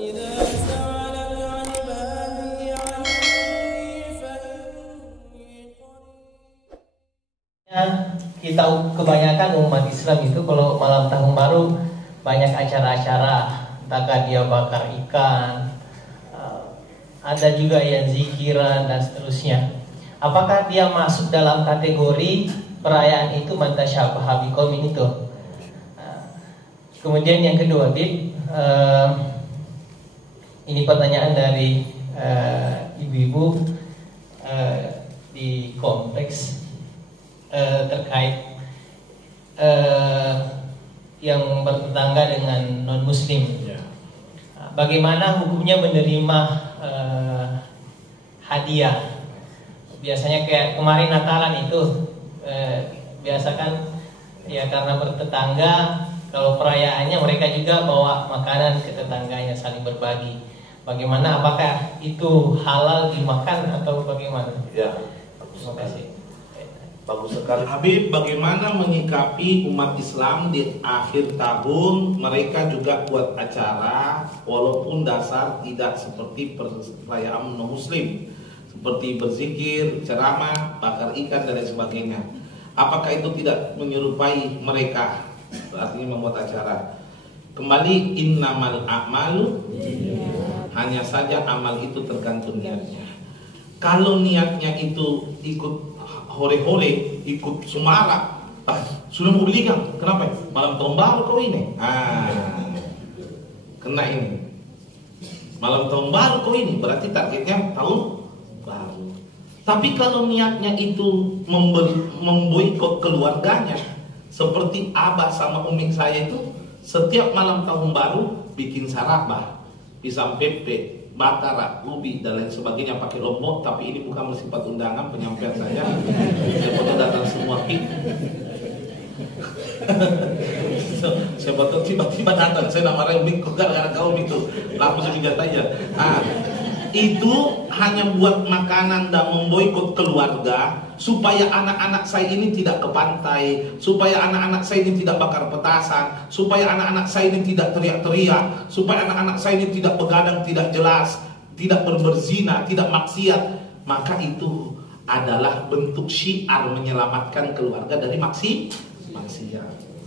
Kita kebanyakan umat Islam itu kalau malam tahun baru banyak acara-acara, entahkah dia bakar ikan, ada juga yang zikiran dan seterusnya. Apakah dia masuk dalam kategori perayaan itu mantasyabaha biqaumin itu? Kemudian yang kedua, ini pertanyaan dari ibu-ibu di kompleks terkait yang bertetangga dengan non-muslim. Bagaimana hukumnya menerima hadiah? Biasanya kayak kemarin Natalan itu biasakan ya karena bertetangga, kalau perayaannya mereka juga bawa makanan ke tetangganya, saling berbagi. Bagaimana, apakah itu halal dimakan atau bagaimana? Ya, terima kasih. Bagus sekali Habib, bagaimana menyikapi umat Islam di akhir tahun mereka juga buat acara walaupun dasar tidak seperti perayaan non-muslim, seperti berzikir, ceramah, bakar ikan dan lain sebagainya. Apakah itu tidak menyerupai mereka? Artinya membuat acara. Kembali, innamal a'malu, hanya saja amal itu tergantung niatnya. Kalau niatnya itu ikut hore-hore, ikut semarak, sudah mau beli kan? Kenapa? Malam tahun baru kau ini. Kena ini. Malam tahun baru kau ini, berarti targetnya tahun baru. Tapi kalau niatnya itu memboikot keluarganya, seperti abah sama umi saya itu setiap malam tahun baru bikin sarabah, pisang pepe, bakar, ubi dan lain sebagainya pakai lombok. Tapi ini bukan bersifat undangan penyampaian saya. Saya foto datang semua hik. Saya foto tiba-tiba datang. Saya nak marah umi gara-gara kaum itu. Langsung saya aja. Itu hanya buat makanan dan memboikot keluarga supaya anak-anak saya ini tidak ke pantai, supaya anak-anak saya ini tidak bakar petasan, supaya anak-anak saya ini tidak teriak-teriak, supaya anak-anak saya ini tidak begadang, tidak jelas, tidak berzina, tidak maksiat. Maka itu adalah bentuk syiar menyelamatkan keluarga dari maksiat.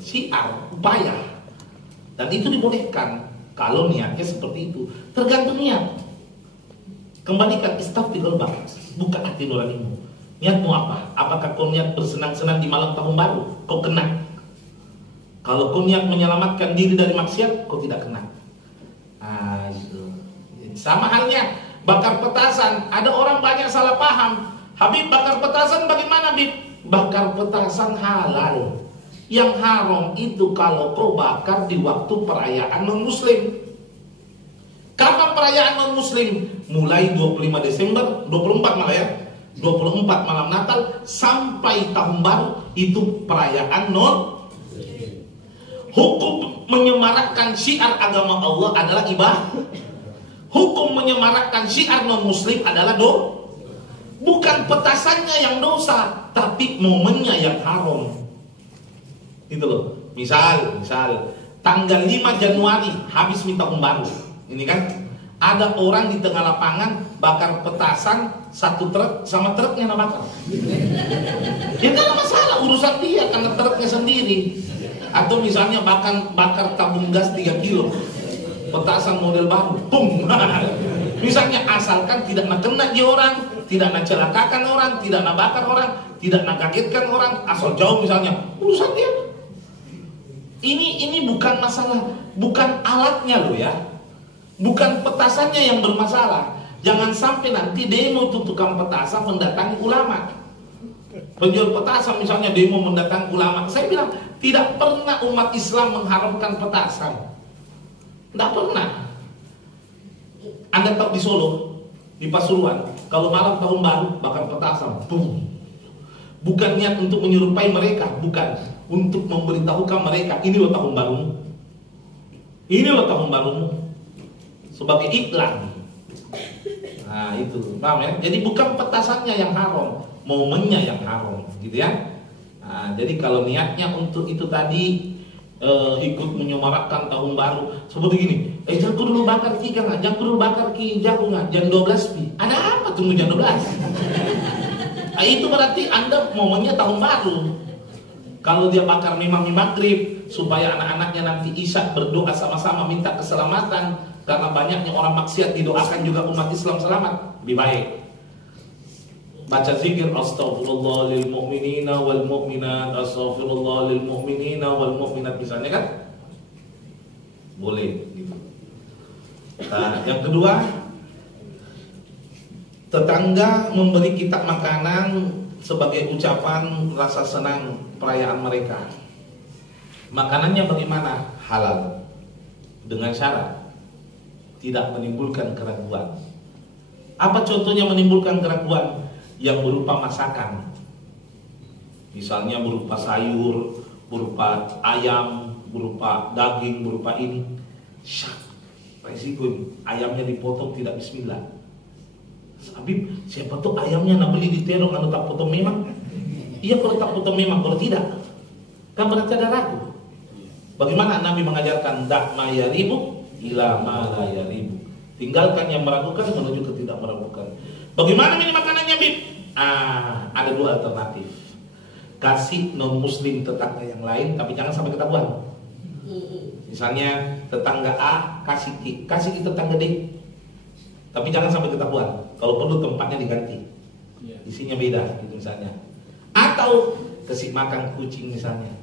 Syiar, upaya. Dan itu dibolehkan kalau niatnya seperti itu. Tergantung niat. Kembalikan istaftil qalbak, buka hati nuranimu. Niatmu apa? Apakah kau niat bersenang-senang di malam tahun baru? Kau kena. Kalau kau niat menyelamatkan diri dari maksiat, kau tidak kena. Itu. Sama halnya bakar petasan. Ada orang banyak salah paham. Habib, bakar petasan bagaimana, Habib? Bakar petasan halal. Yang haram itu kalau kau bakar di waktu perayaan non-muslim. Kapan perayaan non-muslim? Mulai 25 Desember, 24 malah ya, 24 malam Natal sampai tahun baru itu perayaan non-muslim. Hukum menyemarakkan syiar agama Allah adalah ibadah. Hukum menyemarakkan syiar non-muslim adalah bukan petasannya yang dosa, tapi momennya yang haram. Gitu loh. Misal tanggal 5 Januari habis tahun baru. Ini kan ada orang di tengah lapangan bakar petasan satu truk sama truknya nak bakar. Ya tidak masalah, urusan dia karena truknya sendiri. Atau misalnya bakar tabung gas 3 kilo petasan model baru, pum. Misalnya asalkan tidak nak kena di orang, tidak nak celakakan orang, tidak nak bakar orang, tidak nak kagetkan orang, asal jauh misalnya, urusan dia. Ini bukan masalah, bukan alatnya loh ya. Bukan petasannya yang bermasalah. Jangan sampai nanti demo itu tukang petasan mendatangi ulama. Penjual petasan misalnya demo mendatangi ulama. Saya bilang tidak pernah umat Islam mengharamkan petasan. Tidak pernah. Anda tahu di Solo, di Pasuruan, kalau malam tahun baru bakar petasan, boom. Bukan niat untuk menyerupai mereka, bukan. Untuk memberitahukan mereka, ini loh tahun barumu. Ini loh tahun barumu. Sebagai iklan. Nah itu, paham ya? Jadi bukan petasannya yang haram, momennya yang haram, gitu ya. Nah, jadi kalau niatnya untuk itu tadi ikut menyemarakkan tahun baru seperti gini. Jangan dulu bakar ki kan, jangan dulu bakar ki jago nggak, jam 12 pi. Ada apa tunggu jam 12? Itu berarti Anda momennya tahun baru. Kalau dia bakar memang maghrib supaya anak-anaknya nanti isya berdoa sama-sama minta keselamatan karena banyaknya orang maksiat didoakan juga umat Islam selamat, lebih baik. Baca zikir astaghfirullah lil mu'minina wal mu'minat, astaghfirullah lil mu'minina wal mu'minat misalnya kan? Boleh gitu. Nah, yang kedua, tetangga memberi kita makanan sebagai ucapan rasa senang perayaan mereka. Makanannya bagaimana? Halal. Dengan syarat tidak menimbulkan keraguan. Apa contohnya menimbulkan keraguan? Yang berupa masakan, misalnya berupa sayur, berupa ayam, berupa daging, berupa ini. Resiko ini, ayamnya dipotong tidak bismillah. Habib, siapa tuh ayamnya nak beli di terong anu tak potong memang? Iya kalau tak potong memang, kalau tidak kan berarti ada ragu. Bagaimana Nabi mengajarkan dak ma yaribu ila ma la yaribu. Tinggalkan yang meragukan menuju ke tidak meragukan. Bagaimana ini makanannya, Bib? Ada dua alternatif. Kasih non muslim tetangga yang lain, tapi jangan sampai ketahuan. Misalnya tetangga A kasih tetangga D, tapi jangan sampai ketahuan. Kalau perlu tempatnya diganti, isinya beda, gitu misalnya. Atau kasih makan kucing misalnya.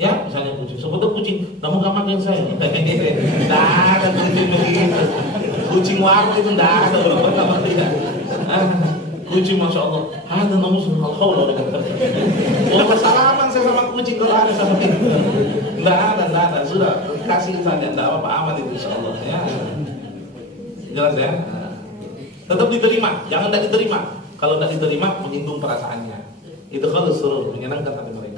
Ya, misalnya kucing. Sebetulnya kucing, kamu gak makan saya. Tidak ada kucing begitu. Kucing warung itu tidak ada. Kucing masya Allah. Ada namun subhanallah. Oh, salaman saya sama kucing kalau ada sama itu. Tidak ada. Sudah kasih saja. Tidak apa-apa aman itu insya Allah. Ya. Jelas ya. Tetap diterima. Jangan tidak diterima. Kalau tidak diterima, menyinggung perasaannya. Itu kalau suruh menyenangkan hati mereka.